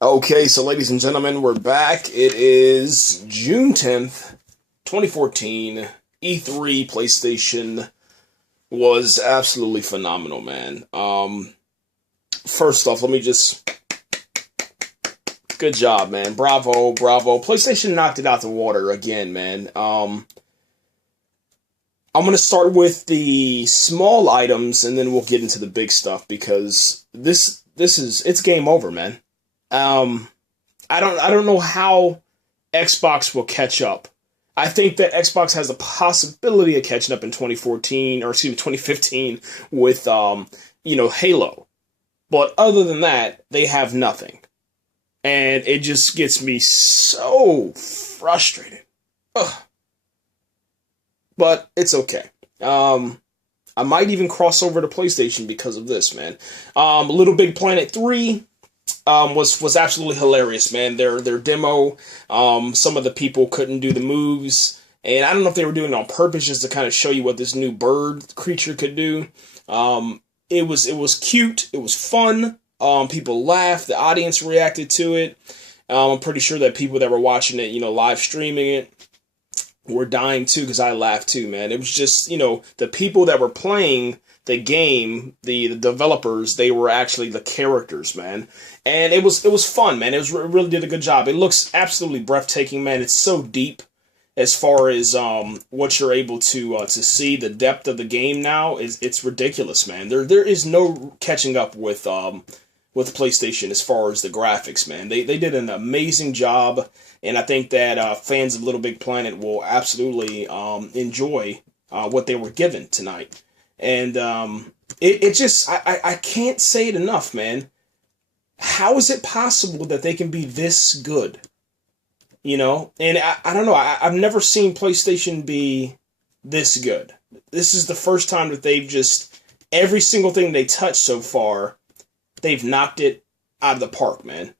Okay, so ladies and gentlemen, we're back. It is June 10th, 2014. E3 PlayStation was absolutely phenomenal, man. First off, let me just good job, man. Bravo, bravo. PlayStation knocked it out the water again, man. I'm gonna start with the small items and then we'll get into the big stuff because it's game over, man. Um I don't know how Xbox will catch up. I think that Xbox has a possibility of catching up in 2014 or excuse me 2015 with Halo. But other than that, they have nothing. And it just gets me so frustrated. Ugh. But it's okay. I might even cross over to PlayStation because of this, man. Little Big Planet 3 was absolutely hilarious, man. Their demo, some of the people couldn't do the moves, and I don't know if they were doing it on purpose just to kind of show you what this new bird creature could do. It was cute, it was fun. People laughed, the audience reacted to it. I'm pretty sure that people that were watching it, live streaming it, were dying too because I laughed too, man. It was just, the people that were playing the game, the developers, they were actually the characters, man. And it was fun, man. It really did a good job. It looks absolutely breathtaking, man. It's so deep as far as what you're able to see. The depth of the game now it's ridiculous, man. There is no catching up with PlayStation as far as the graphics, man. They did an amazing job, and I think that fans of Little Big Planet will absolutely enjoy what they were given tonight. And it just I can't say it enough, man. How is it possible that they can be this good? And I don't know. I've never seen PlayStation be this good. This is the first time that they've just every single thing they touched so far, they've knocked it out of the park, man.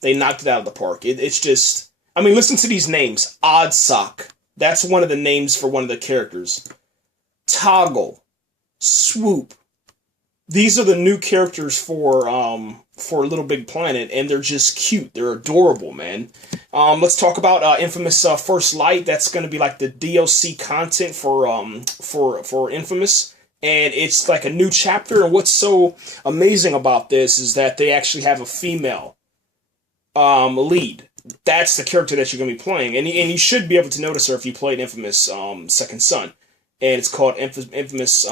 They knocked it out of the park. It's just, I mean, listen to these names. Odd Sock. That's one of the names for one of the characters. Toggle. Swoop. These are the new characters for Little Big Planet, and they're just cute. They're adorable, man. Let's talk about Infamous First Light. That's going to be like the DLC content for Infamous, and it's like a new chapter. And what's so amazing about this is that they actually have a female lead. That's the character that you're going to be playing, and you should be able to notice her if you played Infamous Second Son, and it's called Infamous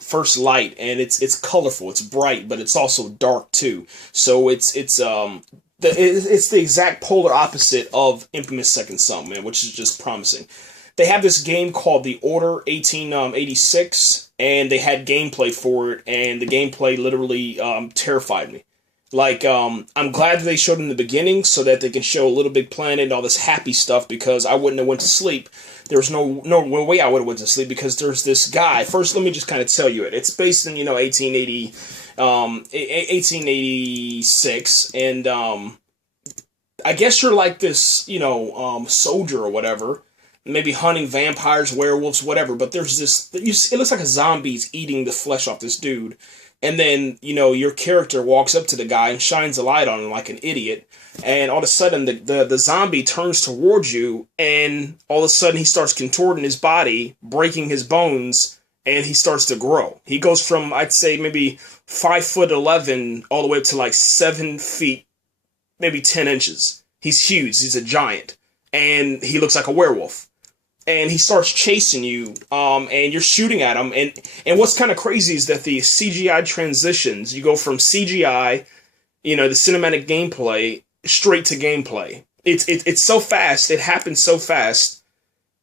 First Light, and it's colorful, it's bright, but it's also dark too. So it's the exact polar opposite of Infamous Second Son, man, which is just promising. They have this game called The Order 1886, and they had gameplay for it, and the gameplay literally terrified me. Like, I'm glad that they showed in the beginning so that they can show a Little Big Planet and all this happy stuff, because I wouldn't have went to sleep. There was no way I would have went to sleep, because there's this guy. First, let me just kind of tell you it. It's based in, 1886, and I guess you're like this, soldier or whatever, maybe hunting vampires, werewolves, whatever, but there's this, it looks like a zombie's eating the flesh off this dude. And then, your character walks up to the guy and shines a light on him like an idiot. And all of a sudden, the zombie turns towards you, and all of a sudden he starts contorting his body, breaking his bones, and he starts to grow. He goes from, I'd say, maybe 5'11" all the way up to like 7 feet, maybe 10 inches. He's huge. He's a giant. And he looks like a werewolf. And he starts chasing you, and you're shooting at him. And what's kind of crazy is that the CGI transitions, you go from CGI, the cinematic gameplay, straight to gameplay. It's so fast, it happens so fast,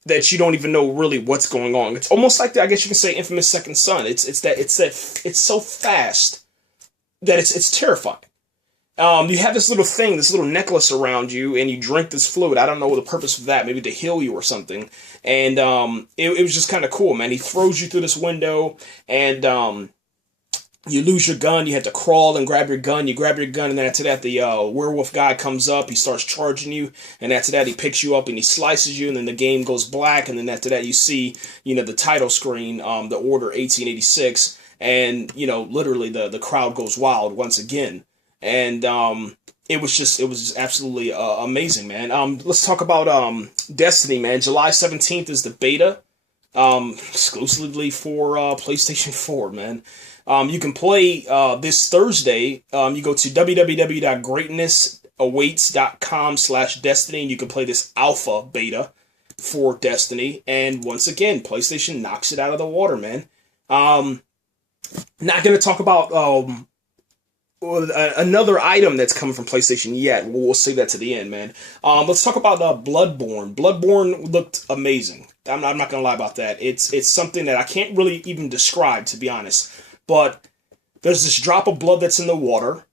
that you don't even know really what's going on. It's almost like I guess you can say Infamous Second Son. It's so fast that it's terrifying. You have this little thing, this little necklace around you, and you drink this fluid. I don't know the purpose of that, maybe to heal you or something. And it was just kind of cool, man. He throws you through this window, and you lose your gun. You have to crawl and grab your gun. You grab your gun, and then after that, the werewolf guy comes up. He starts charging you, and after that, he picks you up and he slices you, and then the game goes black. And then after that, you see, the title screen, The Order 1886, and literally the crowd goes wild once again. and it was just absolutely amazing, man. Let's talk about Destiny, man. July 17th is the beta, exclusively for PlayStation 4, man. You can play this Thursday. You go to www.greatnessawaits.com/Destiny, and you can play this alpha beta for Destiny. And once again, PlayStation knocks it out of the water, man. Not going to talk about another item that's coming from PlayStation yet. We'll save that to the end, man. Let's talk about Bloodborne. Bloodborne looked amazing. I'm not gonna lie about that. It's something that I can't really even describe, to be honest. But there's this drop of blood that's in the water.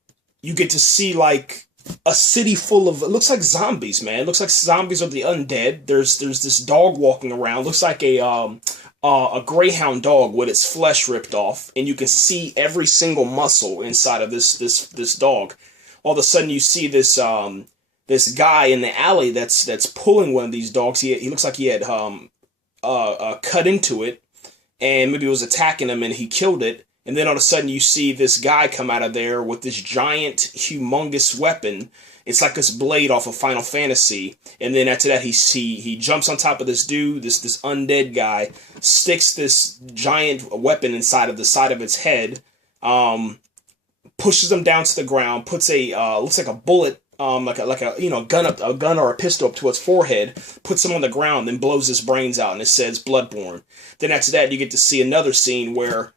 You get to see like a city full of, it looks like zombies, man. It looks like zombies are the undead. There's this dog walking around. Looks like a greyhound dog with its flesh ripped off, and you can see every single muscle inside of this dog. All of a sudden, you see this this guy in the alley that's pulling one of these dogs. He looks like he had cut into it, and maybe it was attacking him, and he killed it. And then all of a sudden, you see this guy come out of there with this giant, humongous weapon. It's like this blade off of Final Fantasy. And then after that, he jumps on top of this dude, this undead guy, sticks this giant weapon inside of the side of its head, pushes him down to the ground, puts a looks like a bullet, like a gun or a pistol up to its forehead, puts him on the ground, then blows his brains out, and it says Bloodborne. Then after that, you get to see another scene where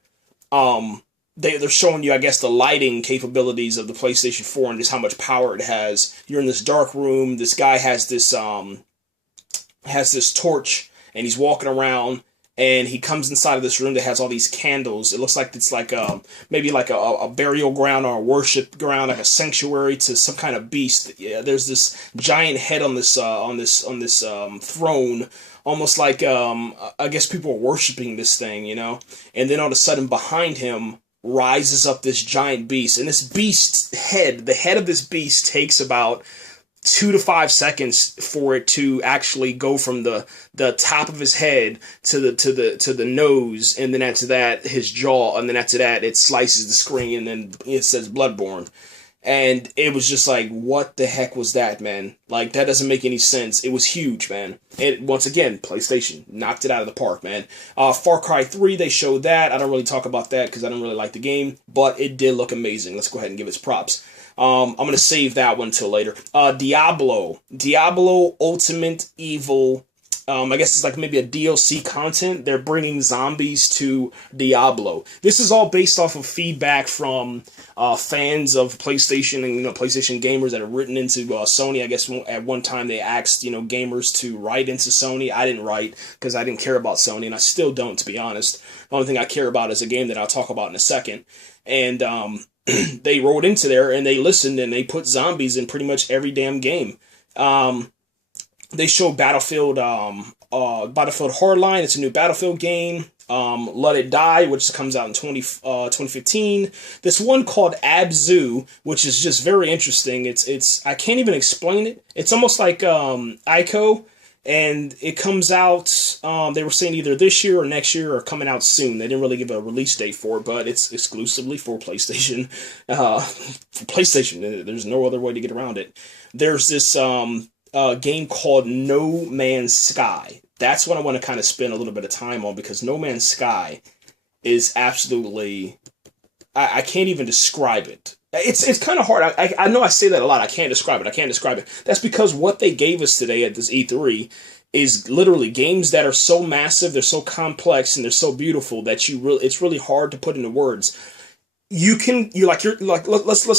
they're showing you, I guess, the lighting capabilities of the PlayStation 4 and just how much power it has. You're in this dark room. This guy has this torch, and he's walking around, and he comes inside of this room that has all these candles. It looks like it's like maybe like a burial ground or a worship ground, like a sanctuary to some kind of beast. Yeah, there's this giant head on this throne. Almost like, I guess people are worshiping this thing, you know? And then all of a sudden, behind him, rises up this giant beast. And this beast's head, the head of this beast takes about 2 to 5 seconds for it to actually go from the top of his head to the nose. And then after that, his jaw. And then after that, it slices the screen, and then it says Bloodborne. And it was just like, what the heck was that, man? Like, that doesn't make any sense. It was huge, man. And once again, PlayStation knocked it out of the park, man. Far Cry 3, they showed that. I don't really talk about that because I don't really like the game, but it did look amazing. Let's go ahead and give its props. I'm going to save that one till later. Diablo Ultimate Evil. I guess it's like maybe a DLC content. They're bringing zombies to Diablo. This is all based off of feedback from fans of PlayStation and PlayStation gamers that have written into Sony. I guess at one time they asked gamers to write into Sony. I didn't write because I didn't care about Sony, and I still don't, to be honest. The only thing I care about is a game that I'll talk about in a second. And they wrote into there and they listened and they put zombies in pretty much every damn game. They showed Battlefield Hardline. It's a new Battlefield game. Let It Die, which comes out in 2015. This one called Abzu, which is just very interesting. It's I can't even explain it. It's almost like Ico, and it comes out. They were saying either this year or next year or coming out soon. They didn't really give a release date for it, but it's exclusively for PlayStation. For PlayStation, there's no other way to get around it. There's this game called No Man's Sky. That's what I want to kind of spend a little bit of time on, because No Man's Sky is absolutely, I can't even describe it. It's kind of hard. I know I say that a lot. I can't describe it. That's because what they gave us today at this E3 is literally games that are so massive, they're so complex, and they're so beautiful that it's really hard to put into words. Let's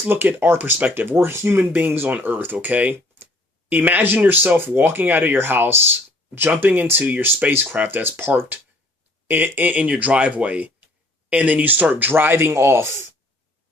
look at our perspective. We're human beings on Earth, okay? Imagine yourself walking out of your house, jumping into your spacecraft that's parked in your driveway, and then you start driving off,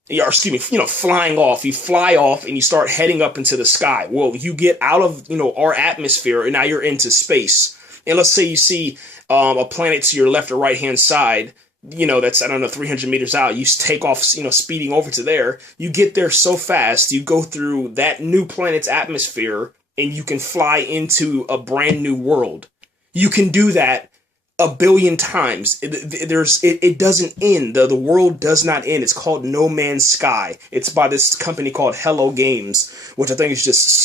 flying off. You fly off and you start heading up into the sky. Well, you get out of, our atmosphere, and now you're into space. And let's say you see a planet to your left or right-hand side, that's, 300 meters out. You take off, speeding over to there. You get there so fast, you go through that new planet's atmosphere, and you can fly into a brand new world. You can do that a billion times. It doesn't end. The world does not end. It's called No Man's Sky. It's by this company called Hello Games, which I think is just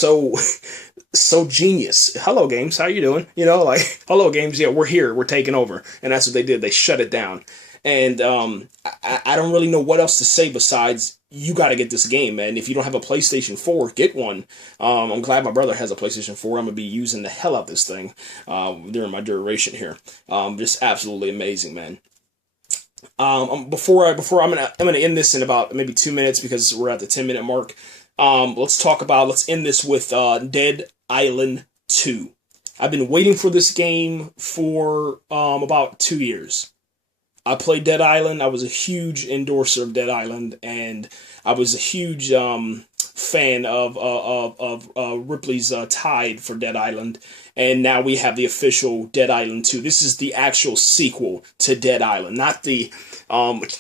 so genius. Hello Games, how you doing? You know, like, hello Games, yeah, we're here, we're taking over. And that's what they did. They shut it down. And I don't really know what else to say besides you got to get this game, man. If you don't have a PlayStation 4, get one. I'm glad my brother has a PlayStation 4. I'm going to be using the hell out of this thing during my duration here. Just absolutely amazing, man. Before I'm gonna end this in about maybe 2 minutes because we're at the 10-minute mark. Let's end this with Dead Island 2. I've been waiting for this game for about 2 years. I played Dead Island. I was a huge endorser of Dead Island, and I was a huge fan of Ripley's Tide for Dead Island. And now we have the official Dead Island 2. This is the actual sequel to Dead Island, not the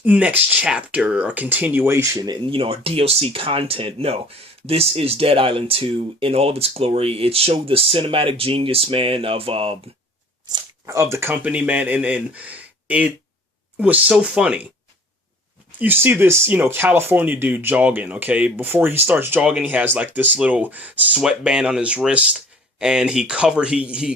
next chapter or continuation and, you know, DLC content. No, this is Dead Island 2 in all of its glory. It showed the cinematic genius, man, of the company, man, and it was so funny. You see this, you know, California dude jogging, okay? Before he starts jogging, he has like this little sweatband on his wrist, and he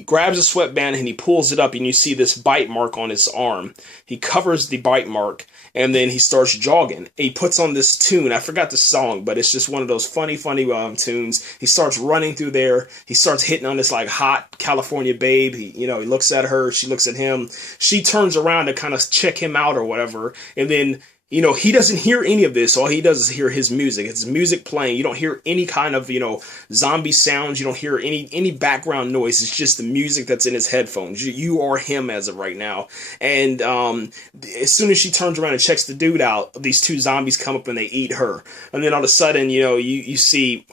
grabs a sweatband and he pulls it up, and you see this bite mark on his arm. He covers the bite mark, and then he starts jogging. He puts on this tune. I forgot the song, but it's just one of those funny tunes. He starts running through there. He starts hitting on this like hot California babe. He looks at her. She looks at him. She turns around to kind of check him out or whatever, and then, you know, he doesn't hear any of this. All he does is hear his music. It's music playing. You don't hear any kind of, you know, zombie sounds. You don't hear any background noise. It's just the music that's in his headphones. You are him as of right now. And as soon as she turns around and checks the dude out, these two zombies come up and they eat her. And then all of a sudden, you know, you see he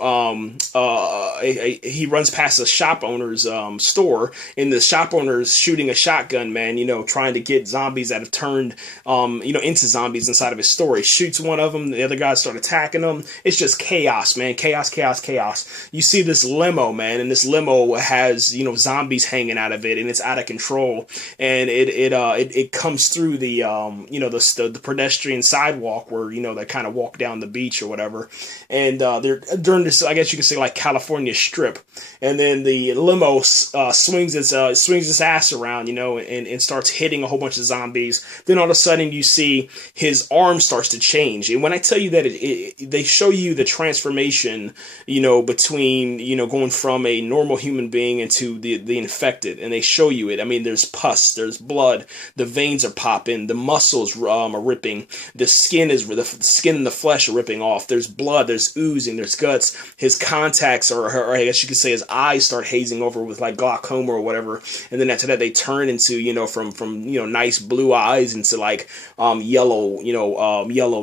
runs past a shop owner's store, and the shop owner's shooting a shotgun, man, you know, trying to get zombies that have turned, into zombies inside of his store. He shoots one of them. The other guys start attacking them. It's just chaos, man. Chaos. You see this limo, man, and this limo has, you know, zombies hanging out of it, and it's out of control. And it comes through the the pedestrian sidewalk where, you know, they kind of walk down the beach or whatever. And they're during this, I guess you could say, like California Strip. And then the limo swings its ass around, you know, and starts hitting a whole bunch of zombies. Then all of a sudden you see his arm starts to change. And when I tell you that they show you the transformation, you know, between, you know, going from a normal human being into the infected, and they show you it. I mean, there's pus, there's blood, the veins are popping, the muscles are ripping, the skin and the flesh are ripping off, there's blood, there's oozing, there's guts, his contacts or I guess you could say his eyes start hazing over with like glaucoma or whatever, and then after that they turn into, you know, from you know, nice blue eyes into like yellow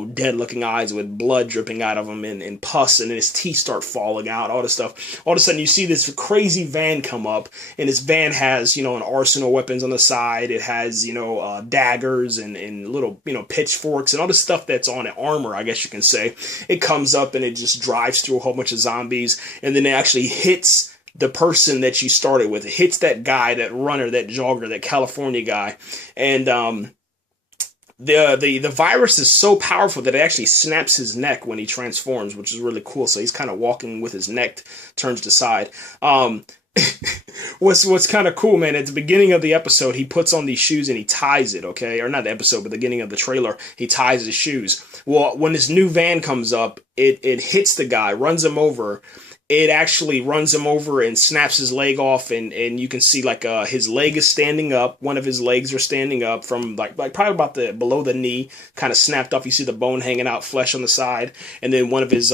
dead looking eyes with blood dripping out of them and pus, and then his teeth start falling out, all this stuff. All of a sudden you see this crazy van come up, and this van has, you know, an arsenal of weapons on the side. It has, you know, daggers and little, you know, pitchforks and all this stuff that's on it, armor, I guess you can say. It comes up and it just drives through a whole bunch of zombies, and then it actually hits the person that you started with. It hits that guy, that runner, that jogger, that California guy, and the virus is so powerful that it actually snaps his neck when he transforms, which is really cool. So he's kind of walking with his neck turned to the side. What's kind of cool, man, at the beginning of the episode, he puts on these shoes and he ties it, okay? Or not the episode, but the beginning of the trailer, he ties his shoes. Well, when this new van comes up, it hits the guy, runs him over. It actually runs him over and snaps his leg off, and you can see like his leg is standing up. One of his legs are standing up from like probably about below the knee, kind of snapped off. You see the bone hanging out, flesh on the side, and then one of his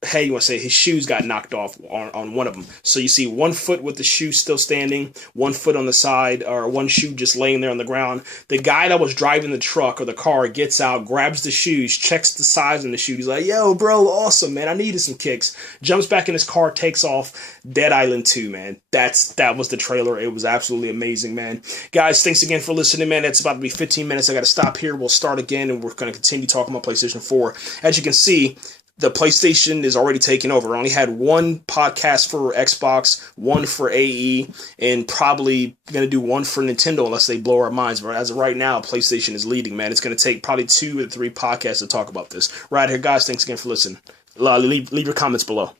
his shoes got knocked off on one of them. So you see one foot with the shoe still standing, one foot on the side, or one shoe just laying there on the ground. The guy that was driving the truck or the car gets out, grabs the shoes, checks the size of the shoe. He's like, yo, bro, awesome, man. I needed some kicks. Jumps back in his car, takes off. Dead Island 2, man. That was the trailer. It was absolutely amazing, man. Guys, thanks again for listening, man. It's about to be 15 minutes. I got to stop here. We'll start again, and we're going to continue talking about PlayStation 4. As you can see, the PlayStation is already taking over. I only had one podcast for Xbox, one for AE, and probably going to do one for Nintendo unless they blow our minds. But as of right now, PlayStation is leading, man. It's going to take probably 2 or 3 podcasts to talk about this. Right here, guys. Thanks again for listening. Leave your comments below.